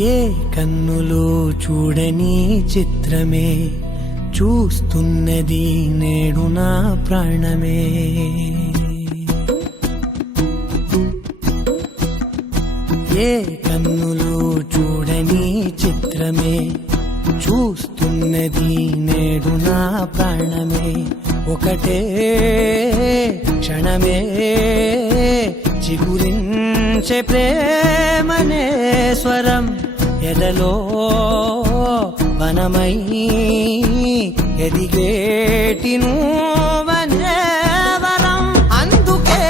ఏ కన్నులో చూడని చిత్రమే చూస్తున్నది నేడు నా ప్రాణమే. ఏ కన్నులో చూడని చిత్రమే చూస్తున్నది నేడు నా ప్రాణమే. ఒకటే క్షణమే చిగురించే ప్రేమనే స్వరం ఎదలో వనమై ఎదిగేటి నువ్వనే వరం. అందుకే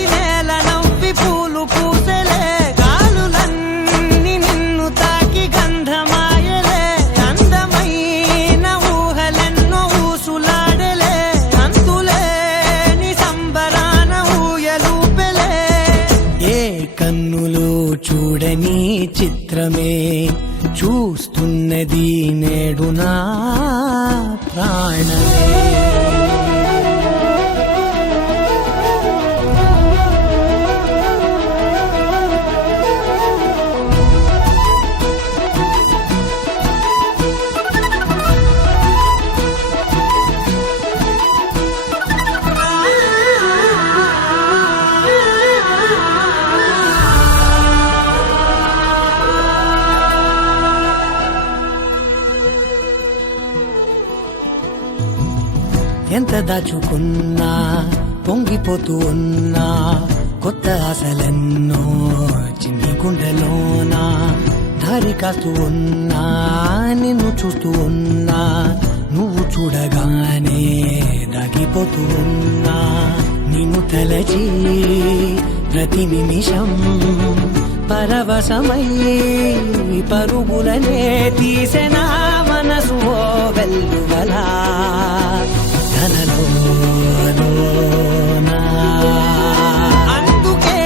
ఈ నేల నవ్వి పూలు పూసెలే, గాలులన్నీ నిన్ను తాకి గంధమాయలే. అందమైన ఊహలెన్నో ఊసులాడలే, అంతులేని సంబరాన ఊయలూపెలే. ఏ కన్నులో చూడని చిత్రమే చూస్తున్నది నేడు నా ప్రాణమే. ఎంత దాచుకున్నా పొంగిపోతూ ఉన్నా, కొత్త ఆశలెన్నో చిన్ని గుండెలోనా దారి కాస్తూ ఉన్నా. నిన్ను చూస్తూ ఉన్నా, నువ్వు చూడగానే దాగిపోతూ ఉన్నా. నిన్ను తలచి ప్రతి నిమిషం పరవశమై పరుగులనే తీసెనా మనసు ఓ వెల్లువలా. అందుకే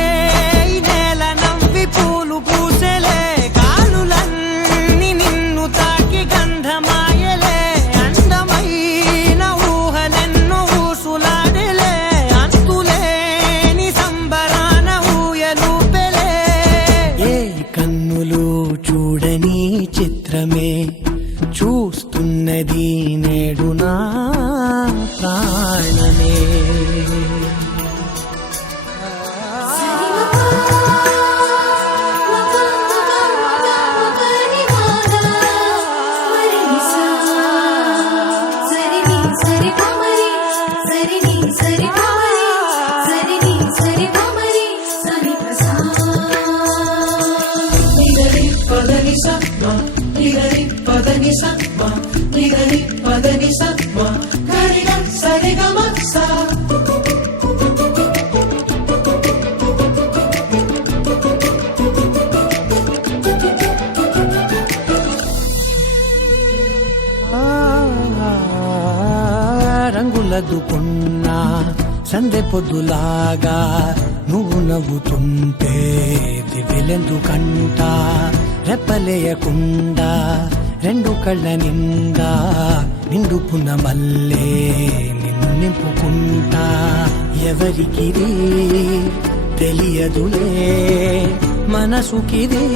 ఈ నేల నవ్వి పూలు పూసెలే, గాలులన్నీ నిన్ను తాకి గంధమాయలే. అందమైన ఊహలెన్నో ఊసులాడలే, అంతులేని సంబరాన ఊయలూపెలే. ఏ కన్నులు చూడని చిత్రమే చూస్తున్నది నేడు నా ప్రాణమే. రంగులదుకున్నా సందె పొద్దులాగా నువ్వు నవ్వుతుంటే దివ్యలెందుకంట. రెప్పలేయకుండా రెండు కళ్ళ నిండా నిండుకున్న మల్లే నిన్ను నింపుకుంటా. ఎవరికిది తెలియదులే మనసుకిది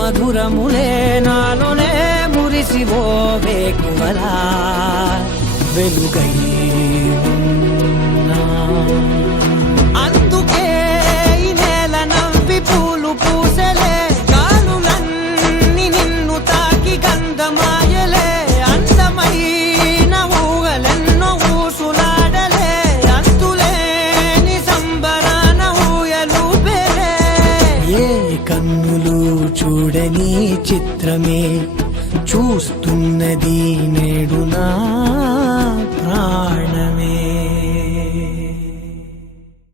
మధురములే, నాలోనే మురిసివో వేకువలా వెలుగై ఉన్నా. అందుకే ఈ నేల నవ్వి పూలు పూసెలే, గాలులన్నీ నిన్ను తాకి గంధమాయలే. అందమైన ఊహలెన్నో ఊసులాడలే, అంతులేని సంబరాన ఊయలూపెలే. ఏ కన్నులు చూడని చిత్రమే చూస్తున్నది నేడు నా ప్రాణమే.